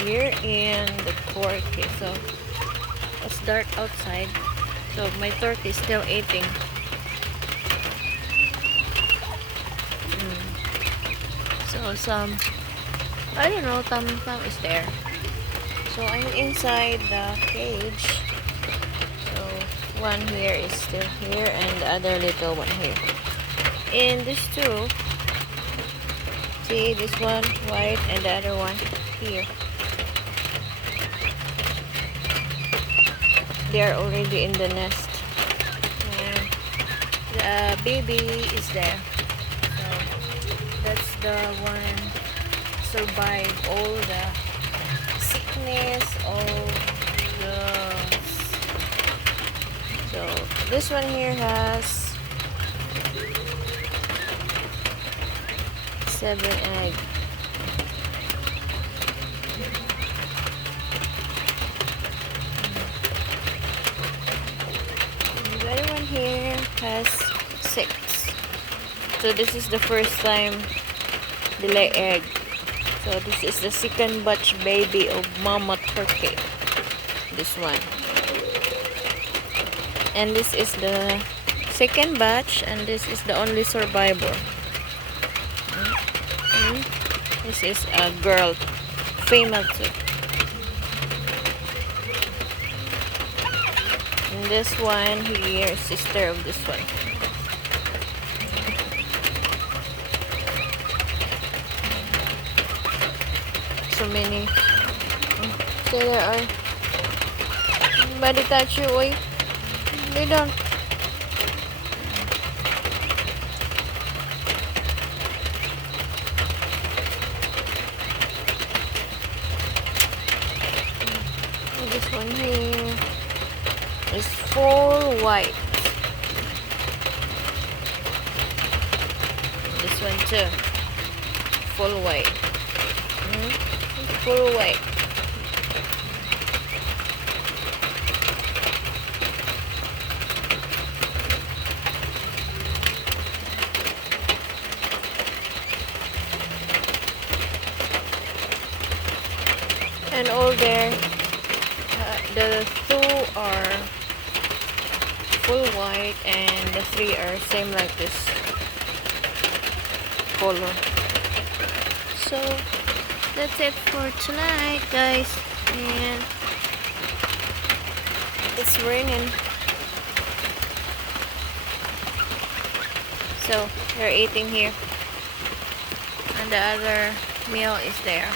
here in the turkey. So it's dark outside. So my turkey is still eating. So some, I don't know, Tam is there. So I'm inside the cage. So one here is still here and the other little one here. And these two, see this one white and the other one here. They are already in the nest. And the baby is there. So that's the one survived all the sickness, all the. So this one here has 7 eggs. The other one here has 6. So this is the first time they lay egg. So this is the second batch baby of mama turkey. This one. And this is the second batch, and this is the only survivor. This is a girl, female too. And this one here is sister of this one. So many. So there are. Body touch you, oy. They don't. This one here is full white. This one too, full white. Full white. And all there, the 2 are full white and the 3 are same like this color. So that's it for tonight, guys. And it's raining. So they're eating here. And the other meal is there.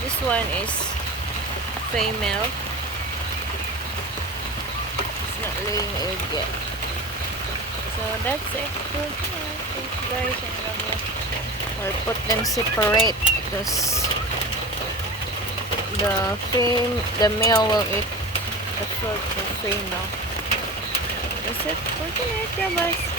This one is female. It's not laying egg yet. So that's it for tonight. Thank you guys and God bless. Or put them separate because the male will eat the fruit for female. That's it for tonight. God bless.